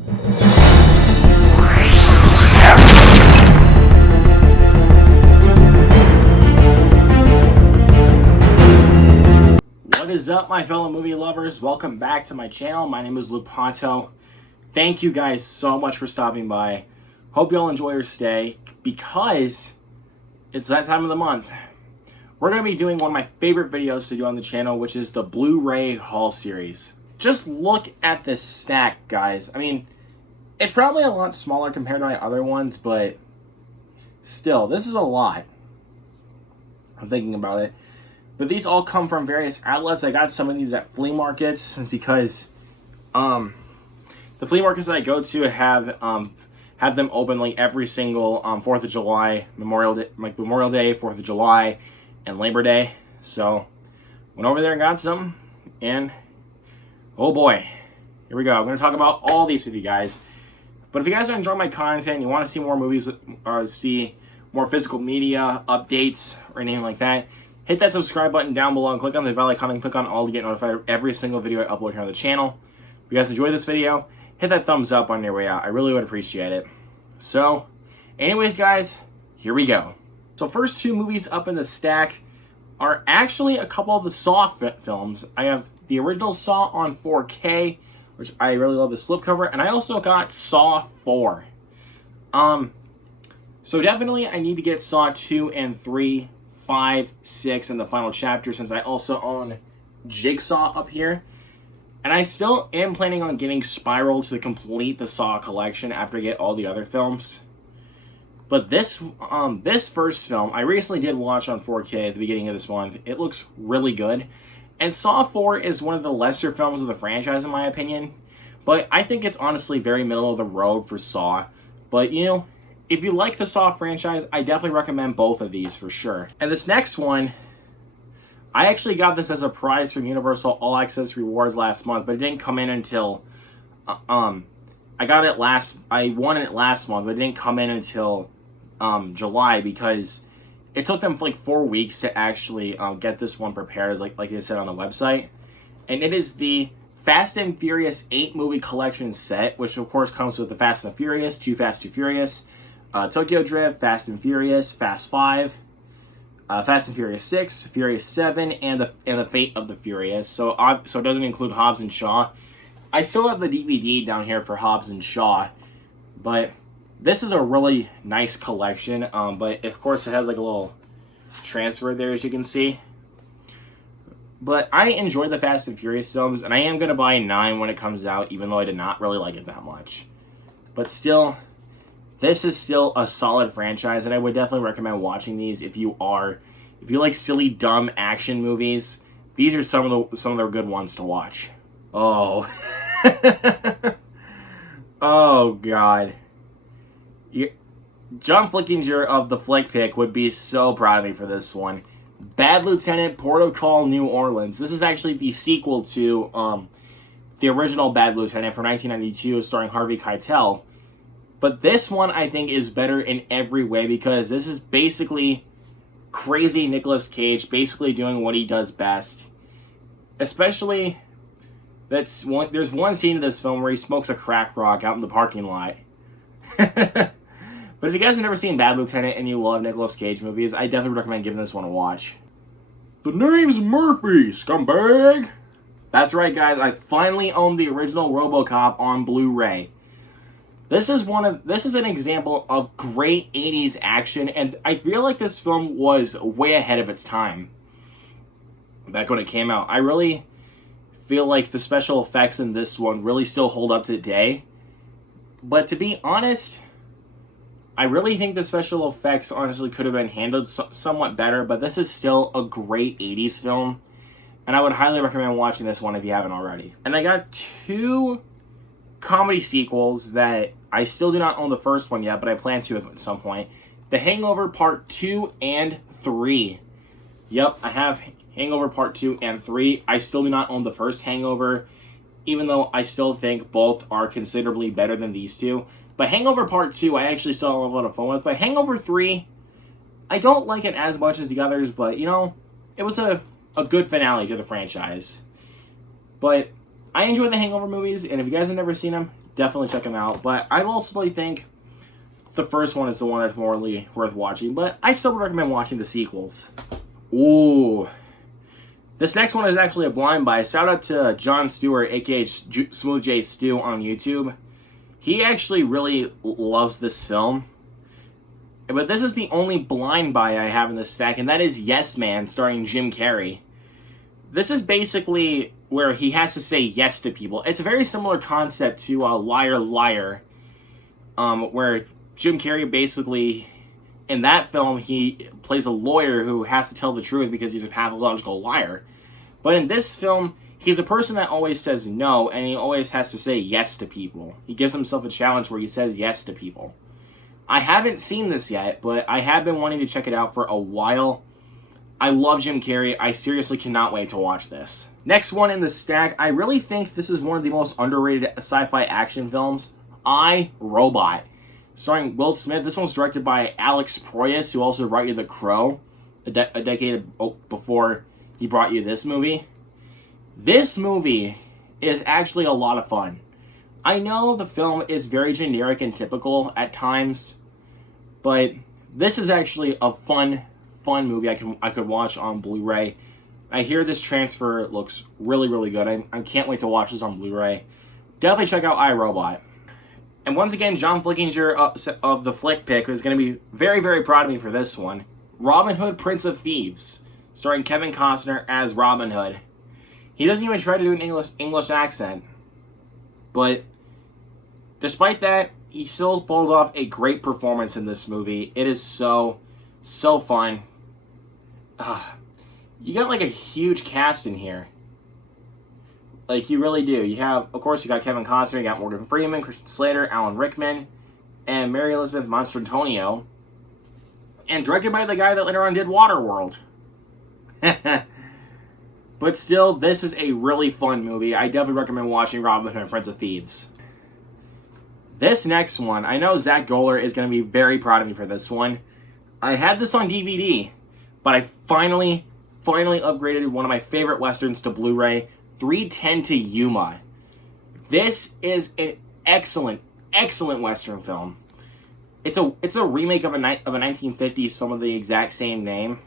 What is up, my fellow movie lovers? Welcome back to my channel. My name is Lupanto. Thank you guys so much for stopping by. Hope you all enjoy your stay because it's that time of the month. We're going to be doing one of my favorite videos to do on the channel, which is the Blu-ray haul series. Just look at this stack, guys. I mean, it's probably a lot smaller compared to my other ones, but still, this is a lot. I'm thinking about it. But these all come from various outlets. I got some of these at flea markets. It's because the flea markets that I go to have them open like every single 4th of July, Memorial Day, 4th of July, and Labor Day. So went over there and got some, and oh boy, here we go. I'm going to talk about all these with you guys. But if you guys are enjoying my content and you want to see more movies or see more physical media updates or anything like that, hit that subscribe button down below and click on the bell icon and click on all to get notified of every single video I upload here on the channel. If you guys enjoyed this video, hit that thumbs up on your way out. I really would appreciate it. So, anyways guys, here we go. So first two movies up in the stack are actually a couple of the Saw films. I have the original Saw on 4K, which I really love the slipcover, and I also got Saw 4. So definitely I need to get Saw 2 and 3, 5, 6, and the final chapter, since I also own Jigsaw up here. And I still am planning on getting Spiral to complete the Saw collection after I get all the other films. But this first film, I recently did watch on 4K at the beginning of this month. It looks really good. And Saw 4 is one of the lesser films of the franchise, in my opinion. But I think it's honestly very middle of the road for Saw. But, you know, if you like the Saw franchise, I definitely recommend both of these for sure. And this next one, I actually got this as a prize from Universal All Access Rewards last month, but it didn't come in until, I won it last month, but it didn't come in until July, because it took them like 4 weeks to actually get this one prepared, as like they said on the website. And it is the Fast and Furious 8 movie collection set, which of course comes with the Fast and Furious, Too Fast, Too Furious, Tokyo Drift, Fast and Furious, Fast 5, Fast and Furious 6, Furious 7, and the Fate of the Furious. So it doesn't include Hobbs and Shaw. I still have the DVD down here for Hobbs and Shaw, but this is a really nice collection. But of course it has like a little transfer there, as you can see. But I enjoy the Fast and Furious films, and I am going to buy 9 when it comes out, even though I did not really like it that much. But still, this is still a solid franchise, and I would definitely recommend watching these if you like silly, dumb action movies. These are some of the good ones to watch. Oh, oh God, John Flickinger of the Flick Pick would be so proud of me for this one. Bad Lieutenant, Port of Call, New Orleans. This is actually the sequel to the original Bad Lieutenant from 1992, starring Harvey Keitel. But this one, I think, is better in every way, because this is basically crazy Nicolas Cage, basically doing what he does best. Especially, there's one scene in this film where he smokes a crack rock out in the parking lot. But if you guys have never seen Bad Lieutenant and you love Nicolas Cage movies, I definitely recommend giving this one a watch. The name's Murphy, scumbag! That's right, guys, I finally own the original RoboCop on Blu-ray. This is an example of great 80s action, and I feel like this film was way ahead of its time back when it came out. I really feel like the special effects in this one really still hold up today. But to be honest, I really think the special effects honestly could have been handled somewhat better, but this is still a great 80s film, and I would highly recommend watching this one if you haven't already. And I got 2 comedy sequels that I still do not own the first one yet, but I plan to at some point. The Hangover Part 2 and 3. Yep, I have Hangover Part 2 and 3. I still do not own the first Hangover, even though I still think both are considerably better than these two. But Hangover Part 2, I actually still have a lot of fun with. But Hangover 3, I don't like it as much as the others, but, you know, it was a good finale to the franchise. But I enjoy the Hangover movies, and if you guys have never seen them, definitely check them out. But I mostly think the first one is the one that's morally worth watching. But I still would recommend watching the sequels. Ooh. This next one is actually a blind buy. Shout out to John Stewart, aka Smooth J Stew on YouTube. He actually really loves this film. But this is the only blind buy I have in this stack, and that is Yes Man, starring Jim Carrey. This is basically where he has to say yes to people. It's a very similar concept to Liar Liar, where Jim Carrey basically, in that film, he plays a lawyer who has to tell the truth because he's a pathological liar. But in this film, he's a person that always says no, and he always has to say yes to people. He gives himself a challenge where he says yes to people. I haven't seen this yet, but I have been wanting to check it out for a while. I love Jim Carrey. I seriously cannot wait to watch this. Next one in the stack, I really think this is one of the most underrated sci-fi action films, I, Robot. Starring Will Smith. This one's directed by Alex Proyas, who also brought you The Crow a decade before he brought you this movie. This movie is actually a lot of fun. I know the film is very generic and typical at times, but this is actually a fun movie I could watch on Blu-ray. I hear this transfer looks really, really good. I can't wait to watch this on Blu-ray. Definitely check out iRobot. And once again, John Flickinger of the Flick Pick is going to be very, very proud of me for this one. Robin Hood, Prince of Thieves, starring Kevin Costner as Robin Hood. He doesn't even try to do an English accent, but despite that, he still pulled off a great performance in this movie. It is so fun. You got like a huge cast in here. Like, you really do. You have, of course, you got Kevin Costner, you got Morgan Freeman, Christian Slater, Alan Rickman, and Mary Elizabeth Mastrantonio. And directed by the guy that later on did Waterworld. But still, this is a really fun movie. I definitely recommend watching Robin Hood and Prince of Thieves. This next one, I know Zach Goller is going to be very proud of me for this one. I had this on DVD, but I finally upgraded one of my favorite westerns to Blu-ray, 3:10 to Yuma. This is an excellent western film. It's a remake of a 1950s film of the exact same name,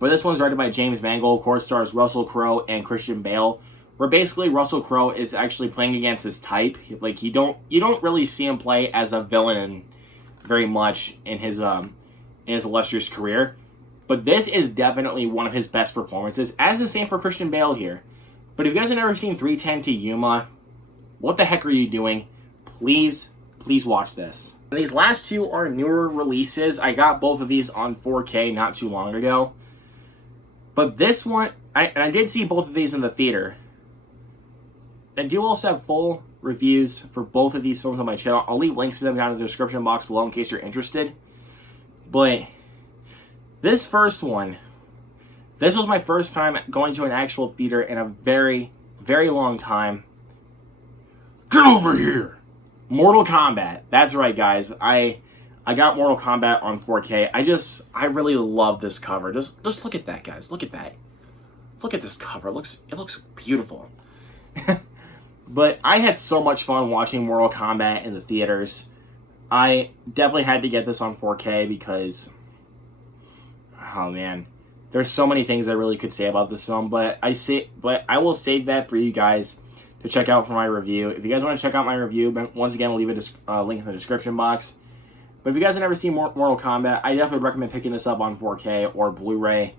but this one's directed by James Mangold. Of course, stars Russell Crowe and Christian Bale. Where basically Russell Crowe is actually playing against his type. Like, you don't really see him play as a villain very much in his illustrious career. But this is definitely one of his best performances, as the same for Christian Bale here. But if you guys have never seen 3:10 to Yuma, what the heck are you doing? Please watch this. And these last two are newer releases. I got both of these on 4K not too long ago. But this one, I did see both of these in the theater. I do also have full reviews for both of these films on my channel. I'll leave links to them down in the description box below in case you're interested. But this first one, this was my first time going to an actual theater in a very, very long time. Get over here! Mortal Kombat. That's right, guys. I got Mortal Kombat on 4K. I really love this cover. Just look at that, guys. Look at that. Look at this cover. It looks beautiful. But I had so much fun watching Mortal Kombat in the theaters. I definitely had to get this on 4K because, oh man, there's so many things I really could say about this film. But I will save that for you guys to check out for my review. If you guys want to check out my review, once again, I'll leave a link in the description box. But if you guys have never seen Mortal Kombat, I definitely recommend picking this up on 4K or Blu-ray,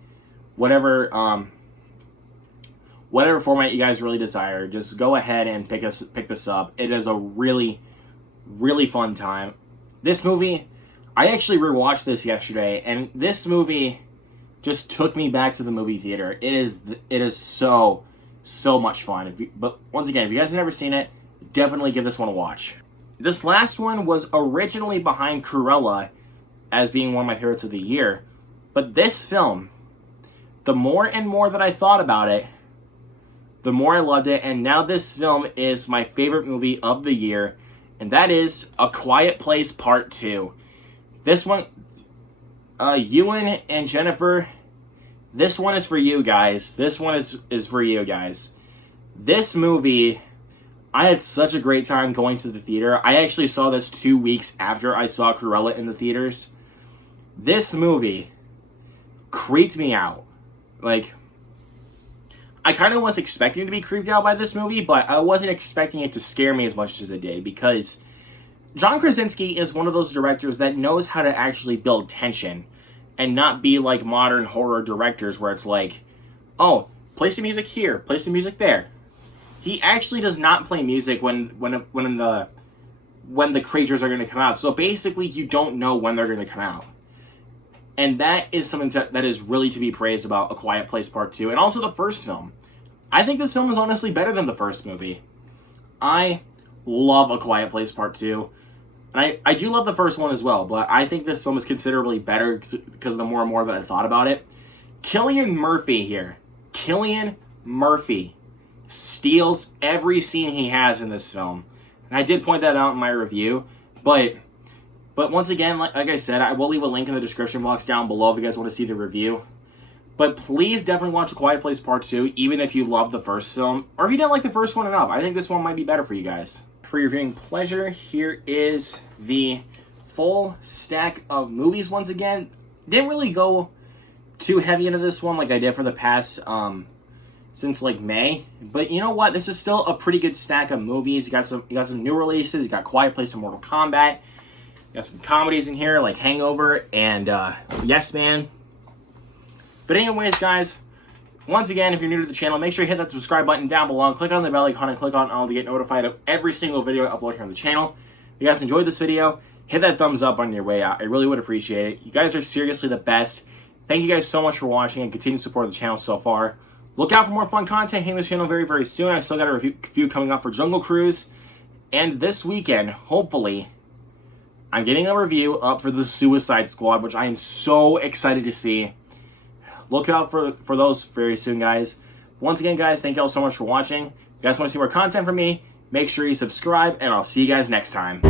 whatever format you guys really desire. Just go ahead and pick this up. It is a really, really fun time. This movie, I actually rewatched this yesterday, and this movie just took me back to the movie theater. It is so much fun. But once again, if you guys have never seen it, definitely give this one a watch. This last one was originally behind Cruella as being one of my favorites of the year. But this film, the more and more that I thought about it, the more I loved it. And now this film is my favorite movie of the year. And that is A Quiet Place Part 2. This one, Ewan and Jennifer, this one is for you guys. This one is for you guys. This movie, I had such a great time going to the theater. I actually saw this 2 weeks after I saw Cruella in the theaters. This movie creeped me out. Like, I kind of was expecting to be creeped out by this movie, but I wasn't expecting it to scare me as much as it did, because John Krasinski is one of those directors that knows how to actually build tension and not be like modern horror directors where it's like, oh, play some music here, play some music there. He actually does not play music when the creatures are going to come out. So basically, you don't know when they're going to come out. And that is something that is really to be praised about A Quiet Place Part 2. And also the first film. I think this film is honestly better than the first movie. I love A Quiet Place Part 2. And I do love the first one as well. But I think this film is considerably better because the more and more that I thought about it. Cillian Murphy here. Cillian Murphy steals every scene he has in this film. And I did point that out in my review. But once again, like I said, I will leave a link in the description box down below if you guys want to see the review. But please definitely watch A Quiet Place Part 2, even if you love the first film. Or if you didn't like the first one enough. I think this one might be better for you guys. For your viewing pleasure, here is the full stack of movies once again. Didn't really go too heavy into this one like I did for the past since like May, but you know what? This is still a pretty good stack of movies. You got some new releases. You got Quiet Place and Mortal Kombat. You got some comedies in here like Hangover and Yes Man. But anyways, guys, once again, if you're new to the channel, make sure you hit that subscribe button down below. Click on the bell icon and click on all to get notified of every single video I upload here on the channel. If you guys enjoyed this video, hit that thumbs up on your way out. I really would appreciate it. You guys are seriously the best. Thank you guys so much for watching and continued support of the channel so far. Look out for more fun content hitting this channel very, very soon. I still got a review coming up for Jungle Cruise. And this weekend, hopefully, I'm getting a review up for the Suicide Squad, which I am so excited to see. Look out for those very soon, guys. Once again, guys, thank you all so much for watching. If you guys want to see more content from me, make sure you subscribe, and I'll see you guys next time.